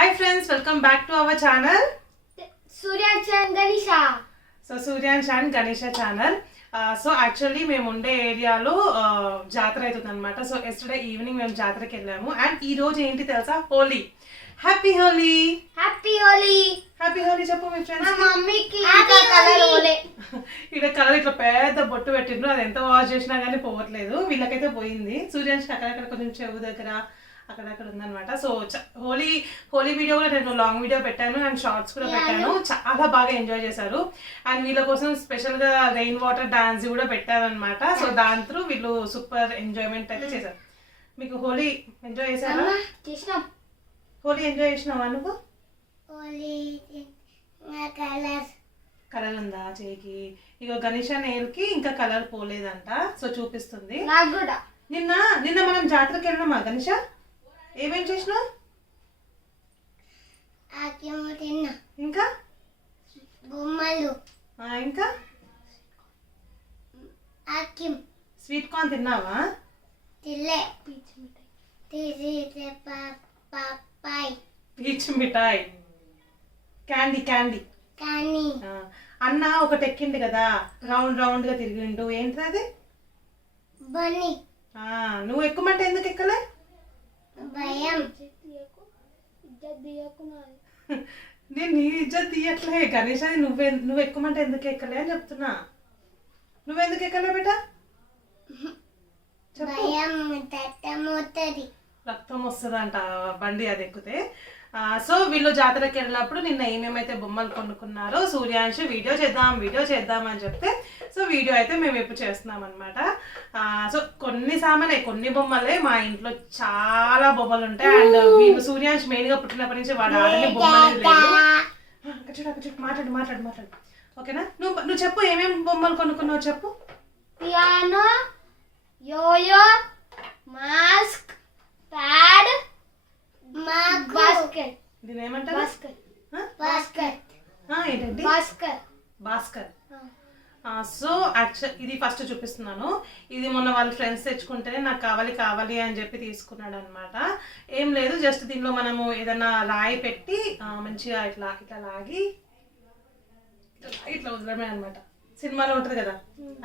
Hi friends, welcome back to our channel. Suryansh and Ganesha. So Suryansh and Ganesha channel. So actually మేము ఉండే ఏరియాలో జాతర అవుతుంది అనమాట. సో ఎస్టర్డే ఈవినింగ్ మేము జాతరకి వెళ్ళాము అండ్ ఈ రోజు ఏంటి తెలుసా, Holi. Happy Holi. Happy Holi. Happy Holi చెప్పు మీ ఫ్రెండ్స్. మా మమ్మీకి కలర్ హోలీ. ఇక్కడ కలర్ ఇట్లా పెద్ద బొట్టు పెట్టిండ్రు, అది ఎంత వాష్ చేసినా కానీ పోవట్లేదు. వీళ్ళకైతే పోయింది. సూర్యాన్ష్ అక్కడక్కడ కొంచెం చెవు దగ్గర అక్కడక్కడ ఉందనమాట. సో హోలీ వీడియో కూడా నేను లాంగ్ వీడియో పెట్టాను అండ్ షార్ట్స్ కూడా పెట్టాను. చాలా బాగా ఎంజాయ్ చేశారు అండ్ వీళ్ళ కోసం స్పెషల్గా రెయిన్ వాటర్ డాన్స్ కూడా పెట్టాను అనమాట. సో దాని త్రూ వీళ్ళు సూపర్ ఎంజాయ్మెంట్ అయితే చేశారు. మీకు హోలీ ఎంజాయ్ చేశారా? హోలీ ఎంజాయ్ చేసినావా నువ్వు? కలర్ ఉందా చేయికి? ఇక గణేష్ నేల్కి ఇంకా కలర్ పోలేదంట. సో చూపిస్తుంది. నిన్న మనం జాతరకి వెళ్ళినామా గణేష? ఏమేం చేసినావు? ఇంకా బొమ్మలు, ఇంకా స్వీట్ కార్న్ తిన్నావా? పీచ్ మిఠాయి, క్యాండీ. అన్న ఒకటి ఎక్కిండు కదా, రౌండ్ రౌండ్ గా తిరిగిండు. ఏంటి అది? నువ్వు ఎక్కుమంటే ఎందుకు ఎక్కలే? నేను నీ ఇజ్జత్ తీయట్లే గణేష్, అని నువ్వు ఎక్కుమంటే ఎందుకు ఎక్కలే అని చెప్తున్నా. నువ్వెందుకు ఎక్కలే బేటా? రక్తం వస్తుందంట బండి అది ఎక్కితే. సో వీళ్ళు జాతరకి వెళ్ళినప్పుడు నిన్న ఏమేమైతే బొమ్మలు కొనుక్కున్నారో సూర్యాంశ్ వీడియో చేద్దాం అని చెప్తే సో వీడియో అయితే మేము ఎప్పుడు చేస్తున్నాం అనమాట. సో కొన్ని బొమ్మలే, మా ఇంట్లో చాలా బొమ్మలు ఉంటాయి అండ్ వీళ్ళు సూర్యాంశ్ మెయిన్గా పుట్టినప్పటి నుంచి వాడు ఆడని బొమ్మలు లేదు. మాట్లాడు ఓకేనా? నువ్వు చెప్పు, ఏమేమి బొమ్మలు కొనుక్కున్నావు చెప్పు. Piano, yoyo, mask, pad, basket. దీని ఏమంటారు? ఏంటండి? బాస్కర్. సో ఇది ఫస్ట్ చూపిస్తున్నాను. ఇది మొన్న వాళ్ళ ఫ్రెండ్స్ తెచ్చుకుంటేనే నాకు కావాలి అని చెప్పి తీసుకున్నాడు అనమాట. ఏం లేదు, జస్ట్ దీనిలో మనము ఏదన్నా రాయి పెట్టి మంచిగా ఇట్లా లాగి ఇట్లా వదలమే అనమాట. సినిమాలో ఉంటుంది కదా,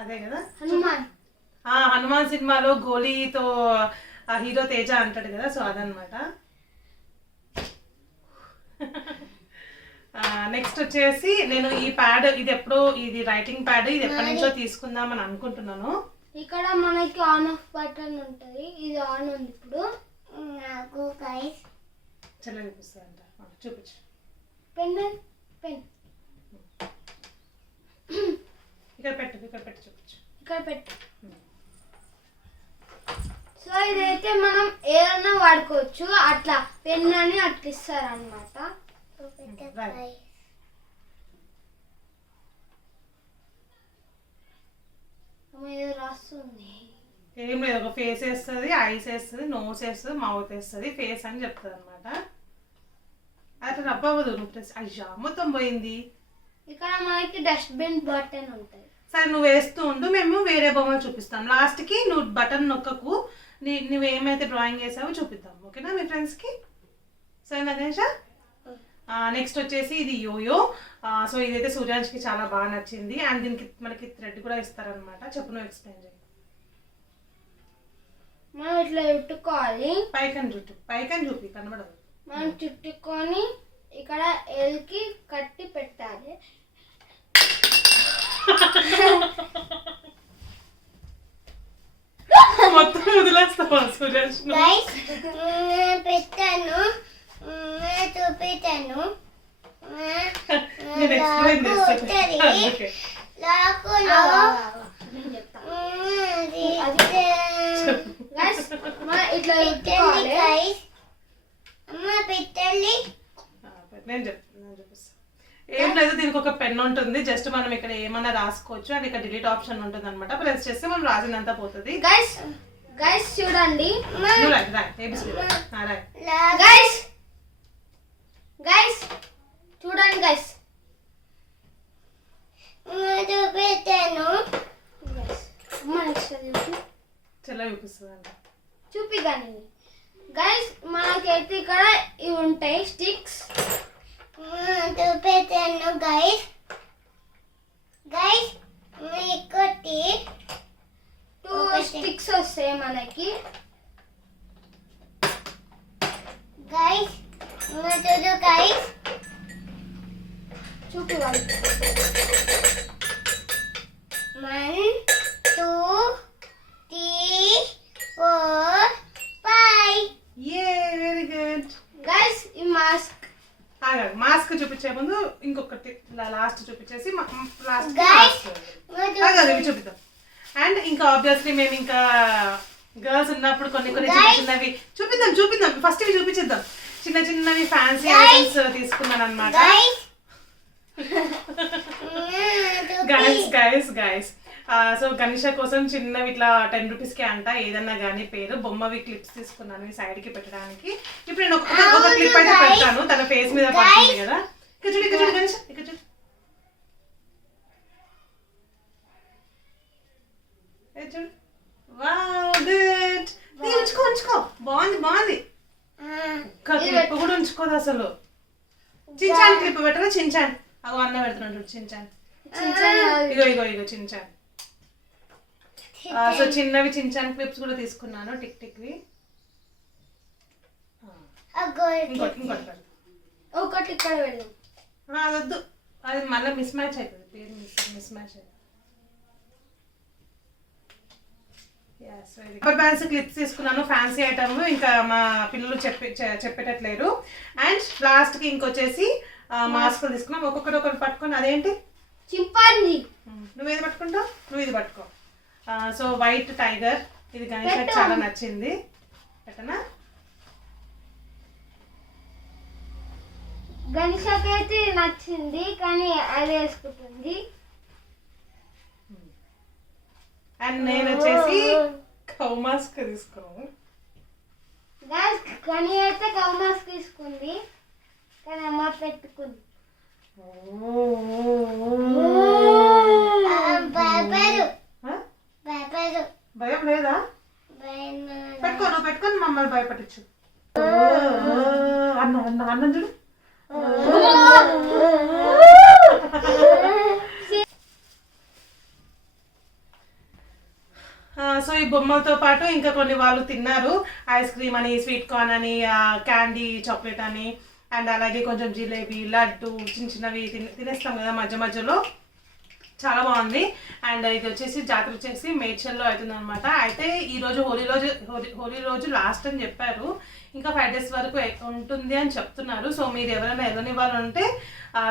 అదే కదా హనుమాన్ సినిమాలో గోలీతో హీరో తేజ అంటాడు కదా, సో అదనమాట. నెక్స్ట్ వచ్చేసి నేను ఈ ప్యాడ్, ఇది రైటింగ్ ప్యాడ్, ఇది ఎప్పటి నుంచో తీసుకుందామని అనుకుంటున్నాను. ఇక్కడ మనకి ఆన్ ఆఫ్ బటన్ ఉంటుంది, ఇది ఆన్ ఉంది ఇప్పుడు. నాకు చూపిస్తుందంట, చూపించు. పెన్ ఇక్కడ పెట్టు చూపించు. ఇక్కడ పెట్టు. సో ఇదైతే మనం ఏదైనా వాడుకోవచ్చు, అట్లా పెన్ అని అట్లా ఇస్తారు అనమాట. ఏదో రాస్తుంది. ఏం లేదు, ఒక ఫేస్ వేస్తుంది, ఐస్ వేస్తుంది, నోస్ వేస్తుంది, మౌత్ వేస్తుంది, ఫేస్ అని చెప్తుంది అనమాట. అట్లా రబ్ అవ్వదు. అయ్యా మొత్తం పోయింది. ఇక్కడ మనకి డస్ట్బిన్ బటన్ ఉంటుంది. సరే నువ్వు వేస్తూ ఉండు, మేము వేరే బొమ్మలు చూపిస్తాం. లాస్ట్కి నువ్వు బటన్ నొక్కకు, నువ్వేమైతే డ్రాయింగ్ చేసావో చూపిద్దాం, ఓకేనా మీ ఫ్రెండ్స్కి? సరేనా గణేష? నెక్స్ట్ వచ్చేసి ఇది యోయో. సో ఇదైతే సూర్యాంష్కి చాలా బాగా నచ్చింది అండ్ దీనికి మనకి థ్రెడ్ కూడా ఇస్తారనమాట. చెప్పు, నువ్వు ఎక్స్ప్లెయిన్ చేయి. మనం ఇట్లా చుట్టుకోవాలి, పైకని చూపి కనబడదు. మనం చుట్టుకొని ఇక్కడ ఎల్కి కట్టి పెట్టాలి. మొత్తం వదిలేస్తావా సూర్యాంష్? పెట్టాను, చూపించాను. నేను ఎక్స్ప్లెయిన్ చేస్తాను. ఇట్లా నేను చూపిస్తాను. ఏం లేదు, దీనికి ఒక పెన్ ఉంటుంది. జస్ట్ మనం ఇక్కడ ఏమన్నా రాసుకోవచ్చు అండ్ ఇక్కడ డిలీట్ ఆప్షన్ ఉంటుంది అనమాట. ప్రెస్ చేస్తే మనం రాసినంత పోతుంది. గైస్ చూడండి, గైస్ చూడండి గైస్. చూపిస్తుంది అంట. చూపి కానీ గైస్ మనకైతే ఇక్కడ ఇవి ఉంటాయి స్టిక్స్. చూపెట్టాను గైస్. మీకోటి 2 స్టిక్స్ వస్తాయి మనకి. గైస్ చూడు గైస్. చూపి 1 2 3 4 5. ఏ వెరీ గుడ్ గైస్ ఈ మాస్క్. మాస్క్ చూపించే ముందు ఇంకొకటి లాస్ట్ చూపించేసి Guys, ఇవి చూపిద్దాం. అండ్ ఇంకా ఆబ్వియస్లీ మేము ఇంకా గర్ల్స్ ఉన్నప్పుడు కొన్ని చిన్న చిన్నవి చూపిద్దాం. ఫస్ట్ ఇవి చూపించేద్దాం. చిన్నవి ఫ్యాన్సీ ఐటమ్స్ తీసుకున్నాను అనమాట. గైస్ సో గణేష కోసం చిన్నవి ఇట్లా 10 రూపీస్కి అంట ఏదన్నా కానీ పేరు బొమ్మవి క్లిప్స్ తీసుకున్నాను ఈ సైడ్ కి పెట్టడానికి. ఇప్పుడు నేను ఒక క్లిప్ అయితే పెడతాను తన ఫేస్ మీద పడుతుంది కదా. ఇక్కడ చూడు గణేష, ఇక్కడ చూడు. చూడు వావ్ గుడ్. ఉంచుకో బాగుంది. ఒక్క క్లిప్ కూడా ఉంచుకోదు అసలు. చించాన్ క్లిప్ పెట్టరా? చించాన్ అగో అన్న పెడుతున్నాడు చూడు. చించాన్ ఇగో చించాన్. సో చిన్నవి చించాన్ క్లిప్స్ కూడా తీసుకున్నాను టిక్ టిక్వి. ఇంకోటి పెడతాను. ఒకటి ఇక్కడ వెళ్ళు. అదొద్దు, అది మళ్ళీ మిస్ మ్యాచ్ అవుతుంది. పేరు మిస్ మ్యాచ్ అవుతుంది. రబ్బర్ బ్యాండ్స్ క్లిప్స్ తీసుకున్నాను ఫ్యాన్సీ ఐటమ్. ఇంకా మా పిల్లలు చెప్పేటట్లేరు. అండ్ లాస్ట్ కి ఇంకొచ్చేసి మాస్కులు తీసుకున్నాం. ఒకటి పట్టుకొని. అదేంటి? చింపాంజీ. నువ్వేది పట్టుకుంటావు? నువ్వు ఇది పట్టుకో. సో వైట్ టైగర్, ఇది గణేష్ చాలా నచ్చింది. పెట్టనా? గణేషకి అయితే నచ్చింది కానీ అది వేసుకుంటుంది. అండ్ నేను వచ్చేసి కౌ మాస్క్ తీసుకున్నాను. కానీ అయితే కౌ మాస్క్ తీసుకుంది కానీ అమ్మ పెట్టుకుంది. భయం లేదా? పెట్టుకొని మమ్మల్ని భయపడచ్చు. అన్నం చూడు. సో ఈ బొమ్మలతో పాటు ఇంకా కొన్ని వాళ్ళు తిన్నారు. ఐస్ క్రీమ్ అని, స్వీట్ కార్న్ అని, క్యాండీ చాక్లెట్ అని, అండ్ అలాగే కొంచెం జిలేబీ, లడ్డు, చిన్నవి తినేస్తాం కదా మధ్యలో. చాలా బాగుంది. అండ్ ఇది వచ్చేసి జాతర వచ్చేసి మేడ్చల్లో అవుతుంది అనమాట. అయితే ఈ రోజు హోలీ రోజు లాస్ట్ అని చెప్పారు. ఇంకా 5 days వరకు ఉంటుంది అని చెప్తున్నారు. సో మీరు ఎవరైనా వెళ్ళని వాళ్ళు ఉంటే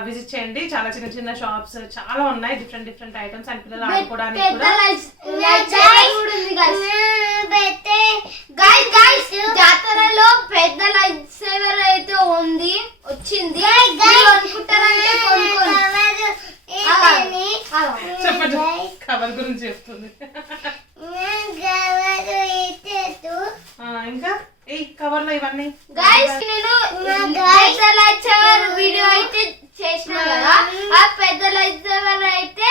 విజిట్ చేయండి. చాలా చిన్న షాప్స్ చాలా ఉన్నాయి, డిఫరెంట్ ఐటమ్స్. అండ్ పిల్లలు ఆడుకోవడానికి కూడా. జాతరలో పెద్ద లైట్ సేవర్ అయితే వచ్చింది. చెప్పండి, కవర్ గురించి చెప్తుంది. ఇంకా ఈ కవర్ లో ఇవన్నీ వీడియో అయితే చేసిన కదా. ఆ పెద్ద లైట్ సేవర్ అయితే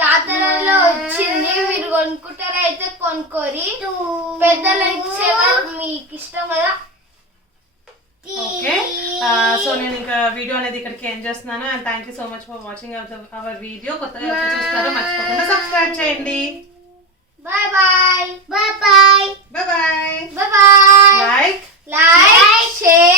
జాతరలో వచ్చింది. మీరు కొనుక్కుంటారా అయితే కొనుక్కోరి. పెద్ద లైట్ సేవర్ మీకు ఇష్టం కదా. ఓకే, సో నేను ఇంకా వీడియో అనేది ఇక్కడికి ఎండ్ చేస్తున్నాను. And thank you so much for watching our video. కొత్తగా చూస్తారో మర్చిపోకుండా సబ్స్క్రైబ్ చేయండి. Bye bye. Like share